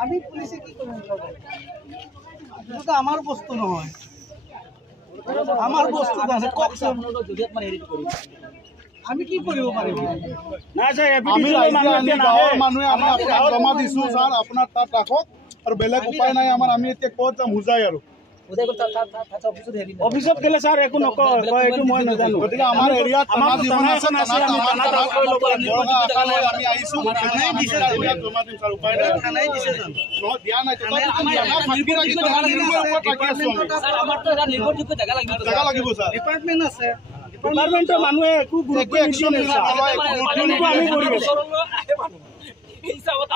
আমি পুলিশে কি কৰব এটা আমাৰ বস্তু নহয় আমাৰ বস্তু আছে ককসম যদি আপনি হেৰিট কৰি আমি কি কৰিব পাৰিম না স্যাৰ আমি গাঁৱৰ মানুহে আমি আপোনাক জমা দিছো স্যাৰ আপোনাৰ তাত ৰাখক আৰু বেলেগ উপায় নাই আমাৰ আমি এতিয়া ক'ত যাম বুজাই আৰু অফিসত গেলে স্যাৰ একো নকয় এইটো মই নাজানো গতিকে আমাৰ এৰিয়াত থানা যিখন আছে আমি আহিছো থানাই দিছে জমা দিম স্যাৰ উপায় নাই থানাই দিছে জানো দিয়া নাই স্যাৰ আমাৰ তো এটা নিৰ্ভৰযোগ্য জায়গা লাগিব স্যাৰ ডিপাৰ্টমেন্ট আছে ডিপাৰ্টমেন্টৰ মানুহে একো গুৰুত্ব নিদিয়ে আমি কৰিব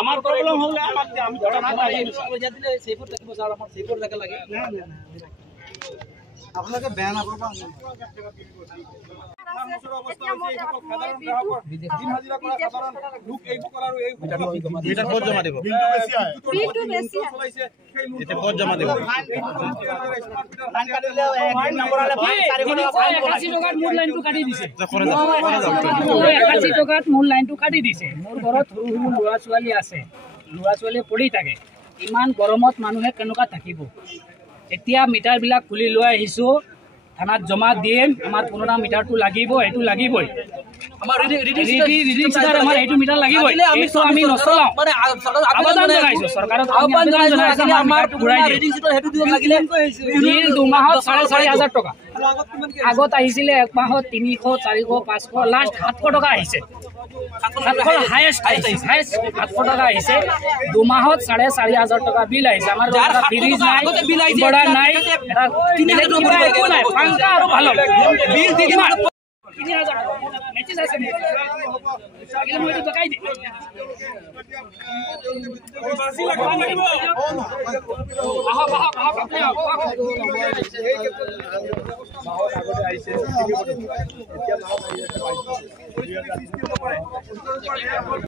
আমার প্রবলেম হলে আমি ঘটনা পাই দিলে সেফর থাকিব স্যার আমার সেফর জায়গা লাগে না না আপনাকে ব্যান আপবা মূল লাইনটো কাটি দিছে মোৰ ঘৰত সৰু সৰু ল'ৰা ছোৱালী আছে ল'ৰা ছোৱালীয়ে পঢ়ি থাকে ইমান গৰমত মানুহে কেনেকুৱা থাকিব এতিয়া মিটাৰবিলাক খুলি লৈ আহিছো থানাত জমা দিম আমাৰ পুৰণা মিটাৰটো লাগিব এইটো লাগিবই আমাৰ ৰিডিং স্টাৰ আমাৰ এইটো মিটাৰ লাগিবই এইটো আমি নচলাও মানে আবেদন জনাইছো চৰকাৰক আহ্বান জনাইছো আমাৰ ৰিডিং স্টাৰ হেতু দিব লাগিলে বিল 2 মাহত 4,500 টকা আগত আহিছিলে এক মাহত 300 400 500 লাষ্ট 700 টকা আহিছে হাইয়েস্ট 700 টকা আহিছে 2 মাহত 4,500 টকা বিল আহিছে আমাৰ ফ্ৰিজ নাই বড়া নাই 3000 টকা নাই পাংকা আৰু ভালো বিল দি দিম 3000 টকা মেচেজ আছে আগলে মই তো কাই দি বাসি লাগবা লাগিব আহা আপনি আগতে আইছে এতিয়া